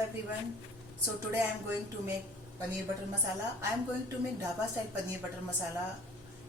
everyone. So today I am going to make paneer butter masala. I am going to make dhaba style paneer butter masala.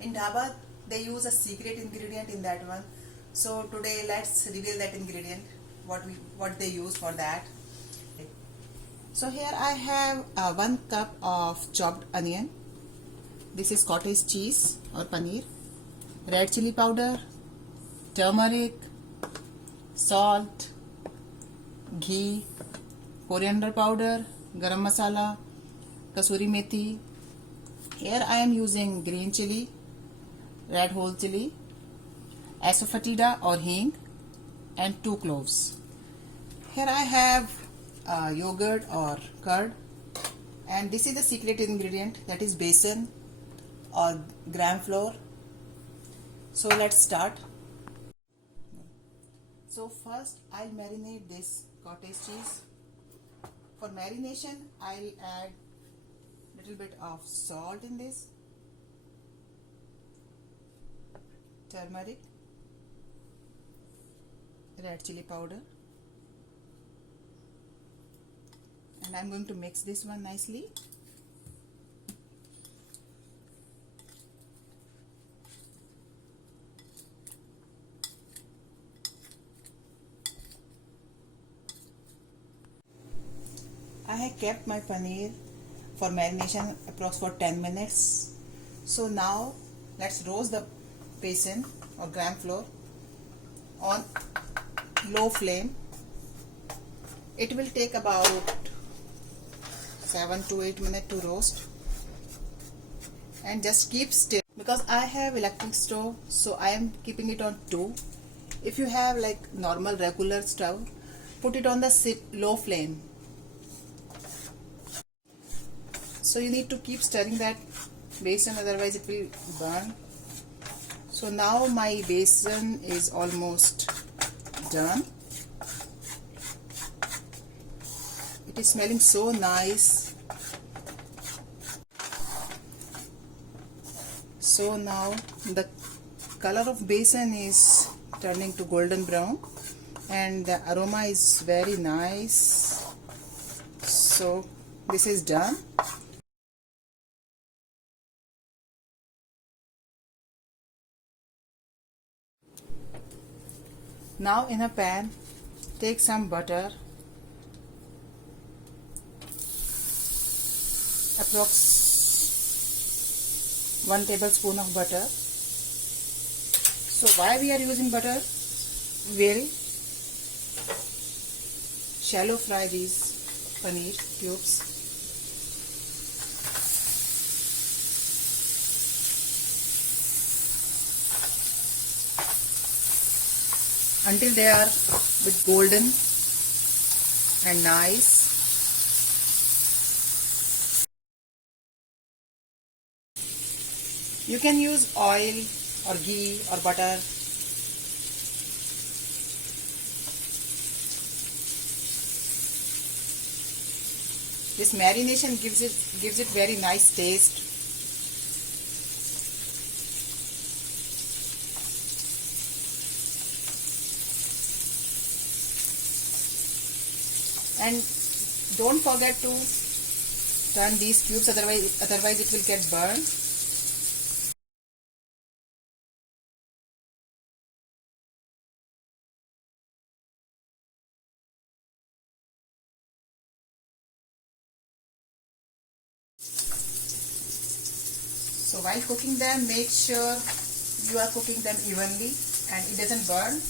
In dhaba they use a secret ingredient in that one. So today let's reveal that ingredient, what they use for that. So here I have 1 cup of chopped onion. This is cottage cheese or paneer, red chili powder, turmeric, salt, ghee, coriander powder, garam masala, kasuri methi. Here I am using green chili, red whole chili, asafoetida or hing, and 2 cloves. Here I have yogurt or curd, and this is the secret ingredient, that is besan or gram flour. So let's start. So first I'll marinate this cottage cheese. For marination I'll add little bit of salt in this, turmeric, red chili powder, and I'm going to mix this one nicely. I have kept my paneer for marination approx for 10 minutes. So now let's roast the besan or gram flour on low flame. It will take about 7 to 8 minutes to roast, and just keep still. Because I have electric stove, so I am keeping it on 2. If you have like normal regular stove, put it on the low flame. So you need to keep stirring that besan, otherwise it will burn. So now my besan is almost done. It is smelling so nice. So now the color of besan is turning to golden brown and the aroma is very nice. So this is done. Now in a pan, take some butter, approx 1 tablespoon of butter. So why we are using butter? We'll shallow fry these paneer cubes. Until they are bit golden and nice. You can use oil or ghee or butter. This marination gives it very nice taste. And don't forget to turn these cubes, otherwise it will get burned. So while cooking them, make sure you are cooking them evenly and it doesn't burn.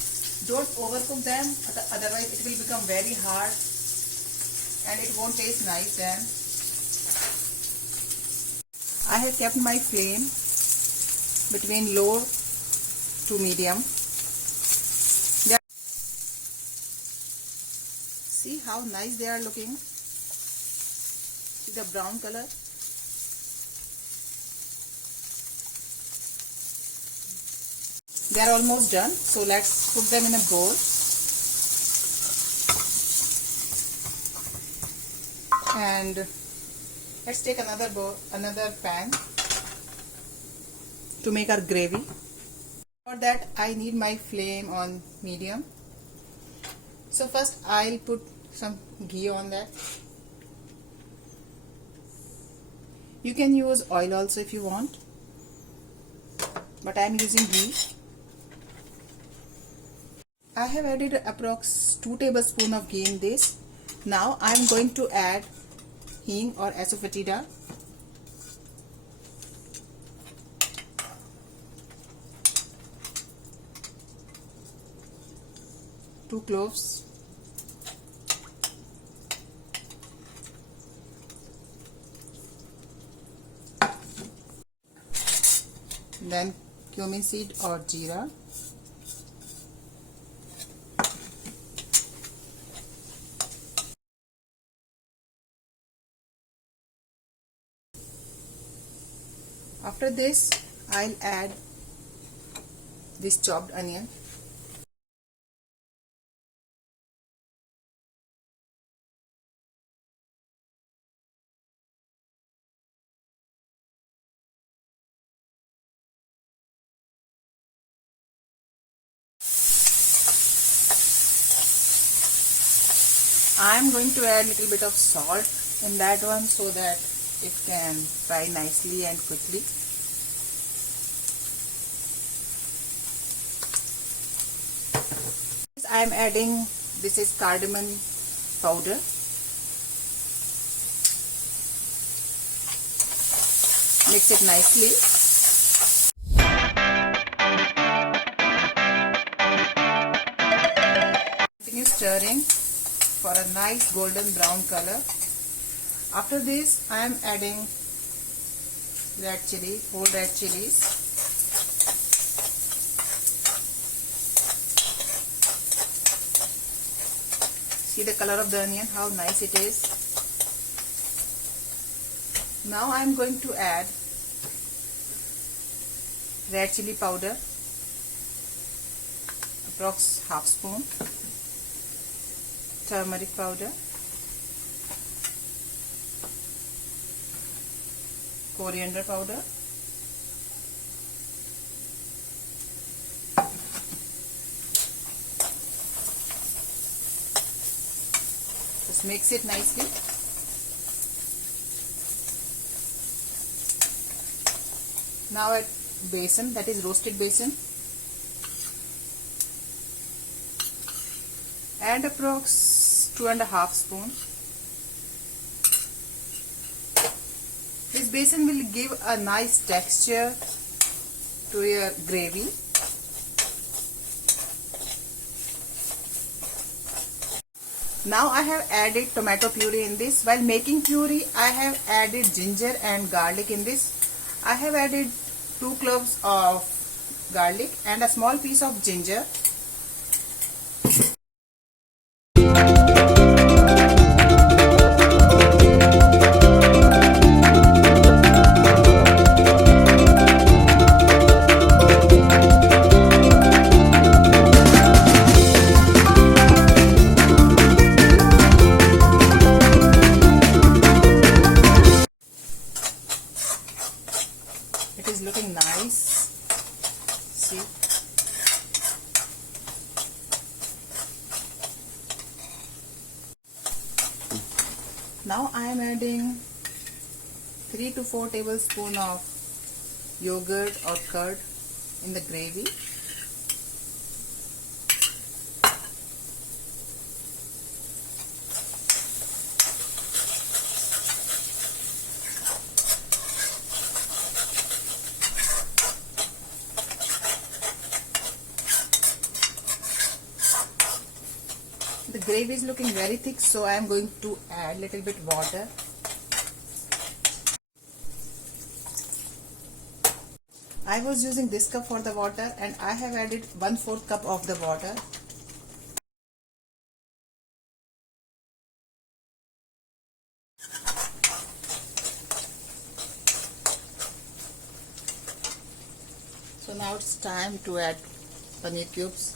Don't overcook them, otherwise it will become very hard and it won't taste nice then. I have kept my flame between low to medium. See how nice they are looking. See the brown color. They are almost done. So let's put them in a bowl. And let's take another pan to make our gravy. For that I need my flame on medium. So first I'll put some ghee on that. You can use oil also if you want, but I am using ghee. I have added approx 2 tablespoons of ghee in this. Now I am going to add hing or asafoetida, 2 cloves, then cumin seed or jeera, after this I'll add this chopped onion. I am going to add little bit of salt in that one so that it can fry nicely and quickly. I am adding, this is cardamom powder. Mix it nicely. Continue stirring for a nice golden brown color. After this I am adding red chili, whole red chilies. See the color of the onion, how nice it is. Now I am going to add red chili powder, approx half spoon, turmeric powder, coriander powder, just mix it nicely. Now add besan, that is roasted besan, and approx 2.5 spoons. This besan will give a nice texture to your gravy. Now I have added tomato puree in this. While making puree, I have added ginger and garlic in this. I have added 2 cloves of garlic and a small piece of ginger. It is looking nice. See, now I am adding 3 to 4 tablespoons of yogurt or curd in the gravy. The gravy is looking very thick, so I am going to add little bit water. I was using this cup for the water and I have added 1/4 cup of the water. So now it's time to add paneer cubes.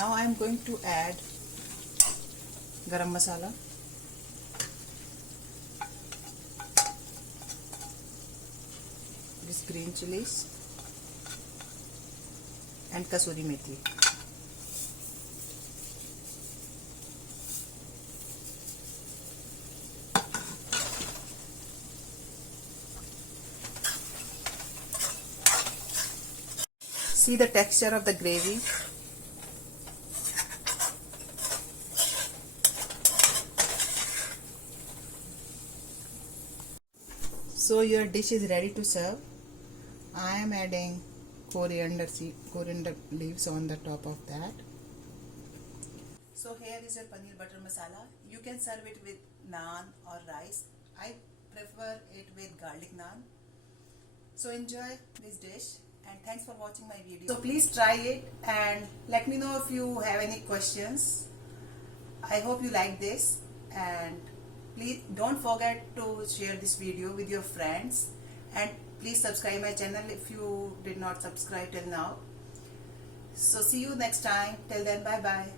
Now I am going to add garam masala, this green chilies and kasuri methi. See the texture of the gravy. So your dish is ready to serve. I am adding coriander leaves on the top of that. So here is your paneer butter masala. You can serve it with naan or rice. I prefer it with garlic naan. So enjoy this dish and thanks for watching my video. So please try it and let me know if you have any questions. I hope you like this, and please don't forget to share this video with your friends, and please subscribe my channel if you did not subscribe till now. So see you next time. Till then, bye bye.